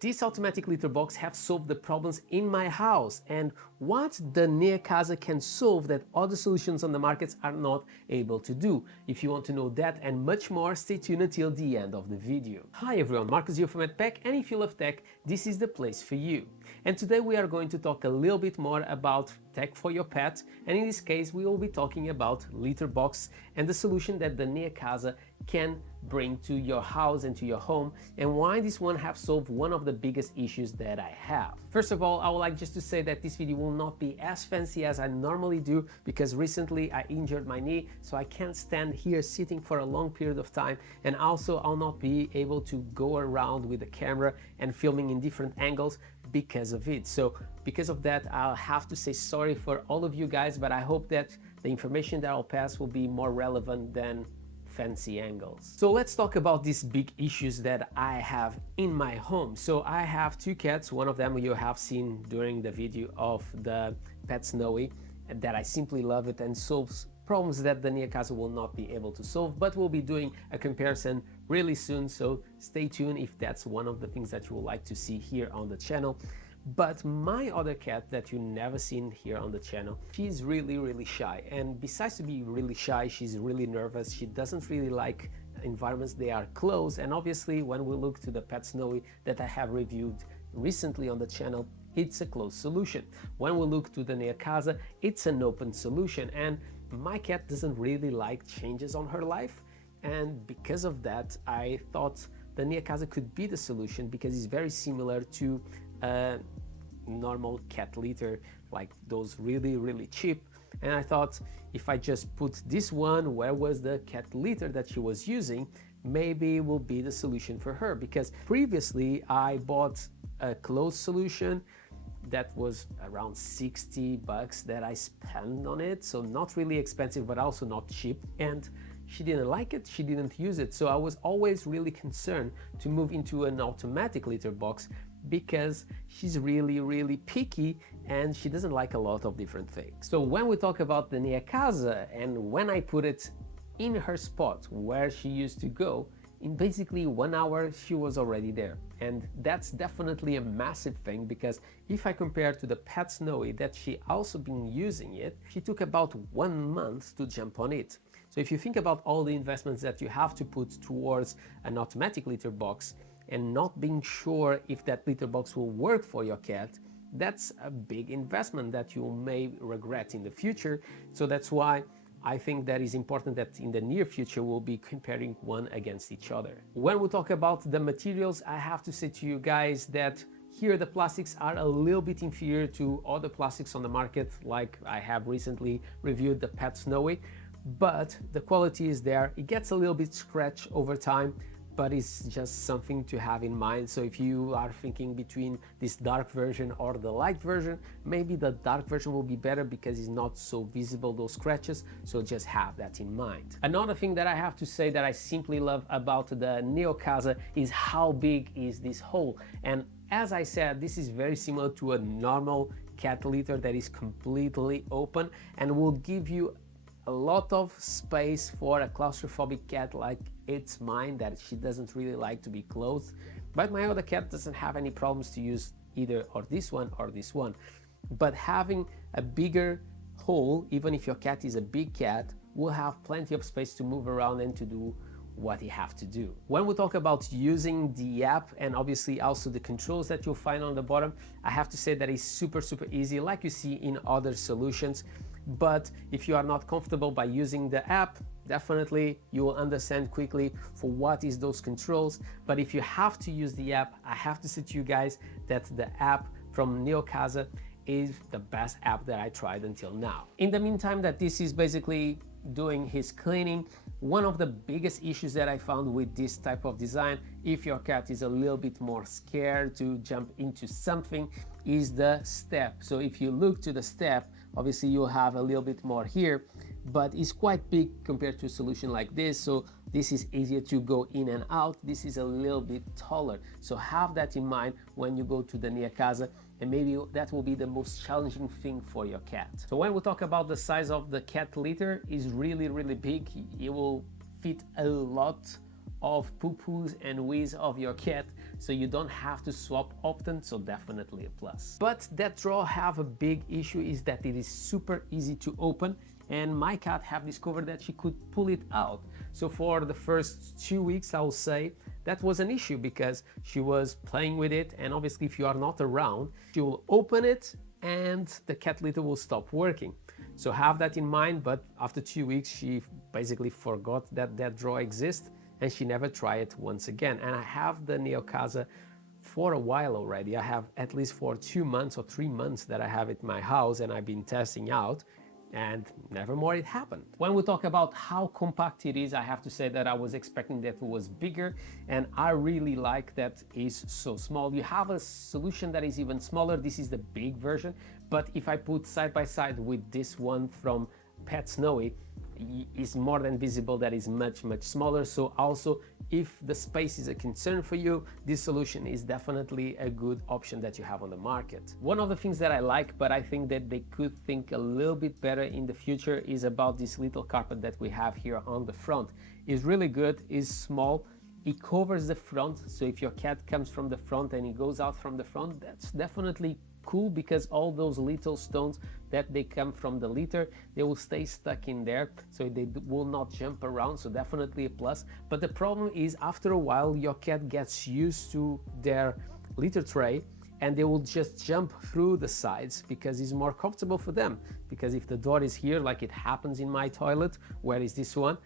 this automatic litter box have solved the problems in my house and what the Neakasa can solve that other solutions on the markets are not able to do. If you want to know that and much more, stay tuned until the end of the video. Hi everyone, Marcus here from madpack, and if you love tech, this is the place for you. And today we are going to talk a little bit more about tech for your pet, and in this case we will be talking about litter box and the solution that the Neakasa can bring to your house and to your home, and why this one have solved one of the biggest issues that I have. First of all, I would like just to say that this video will not be as fancy as I normally do, because recently I injured my knee, so I can't stand here sitting for a long period of time, and also I'll not be able to go around with the camera and filming in different angles because of it. So because of that, I'll have to say sorry for all of you guys, but I hope that the information that I'll pass will be more relevant than fancy angles. So let's talk about these big issues that I have in my home. So I have two cats. One of them you have seen during the video of the pet Snowy, that I simply love it and solves problems that the Neakasa will not be able to solve, but we'll be doing a comparison really soon, so stay tuned if that's one of the things that you would like to see here on the channel. But my other cat that you never seen here on the channel, she's really shy, and besides to be really shy, she's really nervous. She doesn't really like environments they are closed, and obviously when we look to the pet Snowy that I have reviewed recently on the channel, it's a closed solution. When we look to the Neakasa, it's an open solution, and my cat doesn't really like changes on her life, and because of that I thought the Neakasa could be the solution, because it's very similar to a normal cat litter, like those really cheap. And I thought if I just put this one where was the cat litter that she was using, maybe it will be the solution for her, because previously I bought a closed solution that was around 60 bucks that I spent on it, so not really expensive but also not cheap, and she didn't like it, she didn't use it. So I was always really concerned to move into an automatic litter box, because she's really picky and she doesn't like a lot of different things. So when we talk about the Neakasa, and when I put it in her spot where she used to go, in basically 1 hour she was already there. And that's definitely a massive thing, because if I compare to the pet Snowy that she also been using it, she took about 1 month to jump on it. So if you think about all the investments that you have to put towards an automatic litter box and not being sure if that litter box will work for your cat, that's a big investment that you may regret in the future. So that's why I think that is important that in the near future we'll be comparing one against each other. When we talk about the materials, I have to say to you guys that here the plastics are a little bit inferior to other plastics on the market, like I have recently reviewed the pet Snowy, but the quality is there. It gets a little bit scratched over time, but it's just something to have in mind. So if you are thinking between this dark version or the light version, maybe the dark version will be better because it's not so visible, those scratches, so just have that in mind. Another thing that I have to say that I simply love about the Neakasa is how big is this hole. And as I said, this is very similar to a normal cat litter that is completely open and will give you a lot of space for a claustrophobic cat like it's mine, that she doesn't really like to be closed. But my other cat doesn't have any problems to use either or this one or this one. But having a bigger hole, even if your cat is a big cat, will have plenty of space to move around and to do what you have to do. When we talk about using the app and obviously also the controls that you'll find on the bottom, I have to say that it's super easy, like you see in other solutions. But if you are not comfortable by using the app, definitely you will understand quickly for what is those controls. But if you have to use the app, I have to say to you guys that the app from Neakasa is the best app that I tried until now. In the meantime that this is basically doing his cleaning, one of the biggest issues that I found with this type of design, if your cat is a little bit more scared to jump into something, is the step. So if you look to the step, obviously you'll have a little bit more here, but it's quite big compared to a solution like this. So this is easier to go in and out. This is a little bit taller. So have that in mind when you go to the Neakasa, and maybe that will be the most challenging thing for your cat. So when we talk about the size of the cat litter, is really big. It will fit a lot of poo-poos and wheeze of your cat. so you don't have to swap often, so definitely a plus. But that drawer have a big issue, is that it is super easy to open, and my cat have discovered that she could pull it out. So for the first 2 weeks, I will say, that was an issue because she was playing with it, and obviously if you are not around, she will open it and the cat litter will stop working. So have that in mind, but after 2 weeks, she basically forgot that that drawer exists and she never tried it once again. And I have the Neakasa for a while already. I have at least for 2 months or 3 months that I have it in my house, and I've been testing out, and never more it happened. When we talk about how compact it is, I have to say that I was expecting that it was bigger, and I really like that it's so small. You have a solution that is even smaller. This is the big version, but if I put side by side with this one from sinceI, is more than visible that is much smaller. So also, if the space is a concern for you, this solution is definitely a good option that you have on the market. One of the things that I like, but I think that they could think a little bit better in the future, is about this little carpet that we have here on the front. It's really good, it's small, it covers the front, so if your cat comes from the front and he goes out from the front, that's definitely cool, because all those little stones that they come from the litter, they will stay stuck in there, so they will not jump around, so definitely a plus. But the problem is, after a while, your cat gets used to their litter tray and they will just jump through the sides because it's more comfortable for them. Because if the door is here, like it happens in my toilet, where is this one,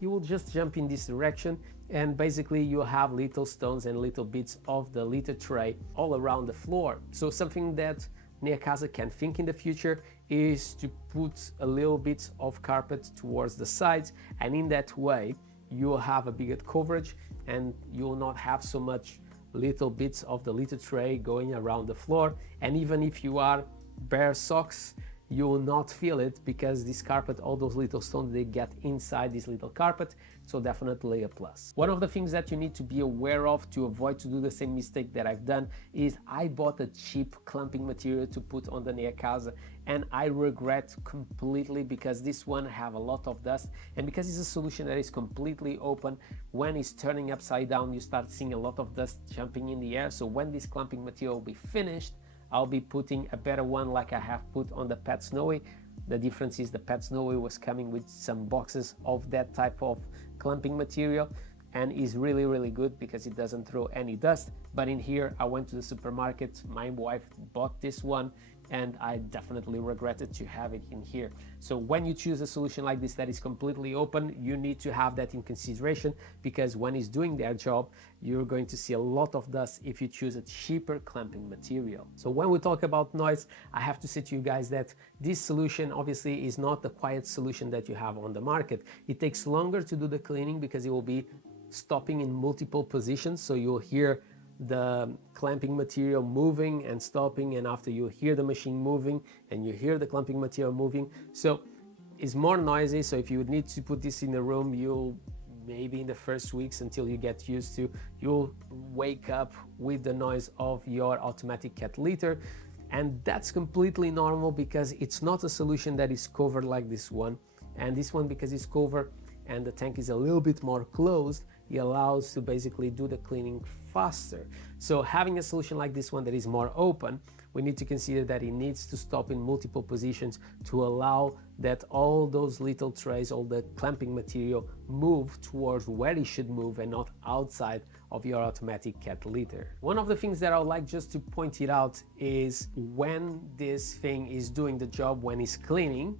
you will just jump in this direction, and basically you have little stones and little bits of the litter tray all around the floor. So something that Neakasa can think in the future is to put a little bit of carpet towards the sides, and in that way you will have a bigger coverage and you will not have so much little bits of the litter tray going around the floor. And even if you are bare socks, you will not feel it, because this carpet, all those little stones, they get inside this little carpet, so definitely a plus. One of the things that you need to be aware of to avoid to do the same mistake that I've done is I bought a cheap clamping material to put on the Neakasa, and I regret completely, because this one have a lot of dust, and because it's a solution that is completely open, when it's turning upside down you start seeing a lot of dust jumping in the air. So when this clamping material will be finished, I'll be putting a better one like I have put on the sinceI. The difference is the sinceI was coming with some boxes of that type of clamping material, and is really good because it doesn't throw any dust. But in here, I went to the supermarket, my wife bought this one, and I definitely regretted to have it in here. So when you choose a solution like this that is completely open, you need to have that in consideration, because when it's doing their job, you're going to see a lot of dust if you choose a cheaper clamping material. So when we talk about noise, I have to say to you guys that this solution obviously is not the quiet solution that you have on the market. It takes longer to do the cleaning because it will be stopping in multiple positions, so you'll hear the clamping material moving and stopping, and after you hear the machine moving and you hear the clamping material moving, so it's more noisy. So if you would need to put this in a room, you'll maybe in the first weeks, until you get used to, you'll wake up with the noise of your automatic cat litter, and that's completely normal because it's not a solution that is covered like this one. And this one, because it's covered and the tank is a little bit more closed, it allows to basically do the cleaning faster. So having a solution like this one that is more open, we need to consider that it needs to stop in multiple positions to allow that all those little trays, all the clamping material, move towards where it should move and not outside of your automatic cat litter. One of the things that I would like just to point it out is when this thing is doing the job, when it's cleaning,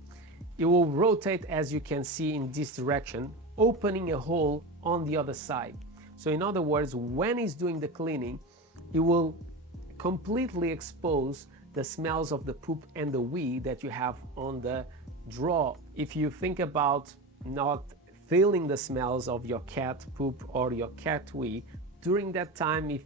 it will rotate, as you can see, in this direction, opening a hole on the other side. So in other words, when it's doing the cleaning, it will completely expose the smells of the poop and the wee that you have on the drawer. If you think about not feeling the smells of your cat poop or your cat wee during that time,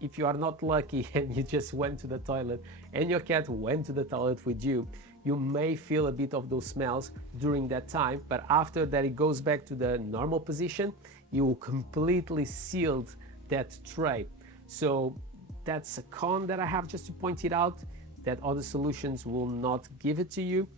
if you are not lucky and you just went to the toilet and your cat went to the toilet with you, you may feel a bit of those smells during that time, but after that it goes back to the normal position, you will completely seal that tray. So that's a con that I have just to point it out, that other solutions will not give it to you,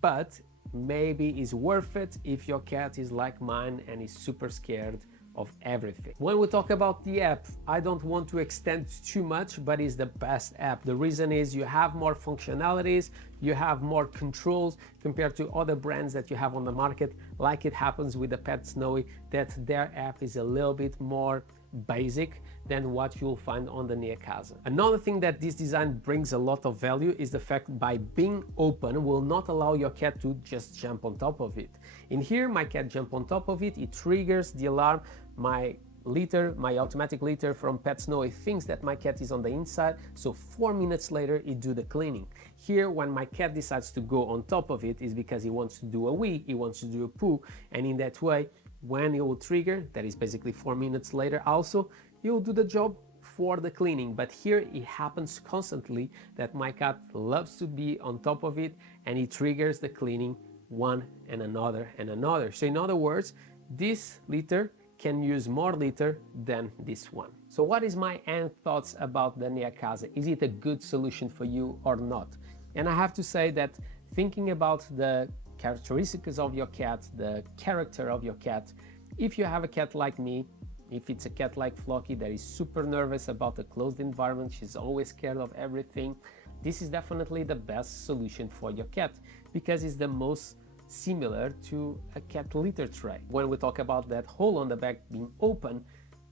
but maybe it's worth it if your cat is like mine and is super scared of everything. When we talk about the app, I don't want to extend too much, but it's the best app. The reason is you have more functionalities, you have more controls compared to other brands that you have on the market, like it happens with the Pet Snowy, that their app is a little bit more basic than what you'll find on the Neakasa. Another thing that this design brings a lot of value is the fact by being open will not allow your cat to just jump on top of it. In here, my cat jump on top of it, it triggers the alarm, my litter, my automatic litter from Pet Snowy thinks that my cat is on the inside, so 4 minutes later it do the cleaning. Here, when my cat decides to go on top of it, is because he wants to do a wee, he wants to do a poo, and in that way, when it will trigger, that is basically 4 minutes later also, you'll do the job for the cleaning. But here it happens constantly that my cat loves to be on top of it and it triggers the cleaning one and another and another. So in other words, this litter can use more litter than this one. So what is my end thoughts about the Neakasa? Is it a good solution for you or not? And I have to say that thinking about the characteristics of your cat, the character of your cat, if you have a cat like me, if it's a cat like Flocky that is super nervous about a closed environment, she's always scared of everything, this is definitely the best solution for your cat because it's the most similar to a cat litter tray. When we talk about that hole on the back being open,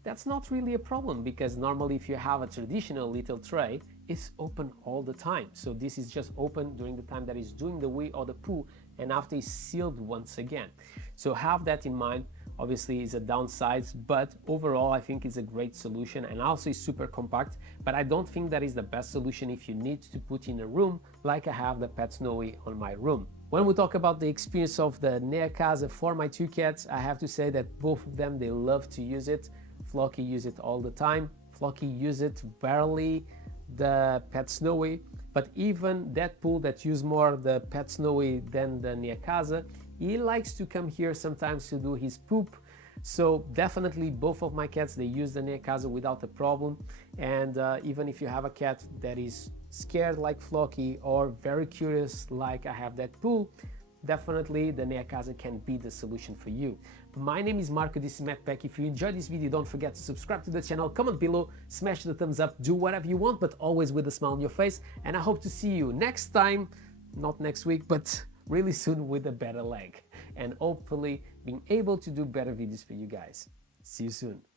that's not really a problem because normally if you have a traditional litter tray, it's open all the time. So this is just open during the time that it's doing the wee or the poo and after it's sealed once again. So have that in mind. Obviously it's a downside, but overall I think it's a great solution and also it's super compact, but I don't think that is the best solution if you need to put in a room like I have the Pet Snowy on my room. When we talk about the experience of the Neakasa for my two cats, I have to say that both of them, they love to use it. Flocky use it all the time. Flocky use it barely, the Pet Snowy, but even Deadpool that use more the Pet Snowy than the Neakasa, he likes to come here sometimes to do his poop. So definitely both of my cats, they use the Neakasa without a problem. And even if you have a cat that is scared like Flocky or very curious like I have Deadpool, definitely the Neakasa can be the solution for you. My name is Marco, this is Madpack. If you enjoyed this video, don't forget to subscribe to the channel, comment below, smash the thumbs up, do whatever you want, but always with a smile on your face. And I hope to see you next time, not next week, but really soon with a better leg. And hopefully being able to do better videos for you guys. See you soon.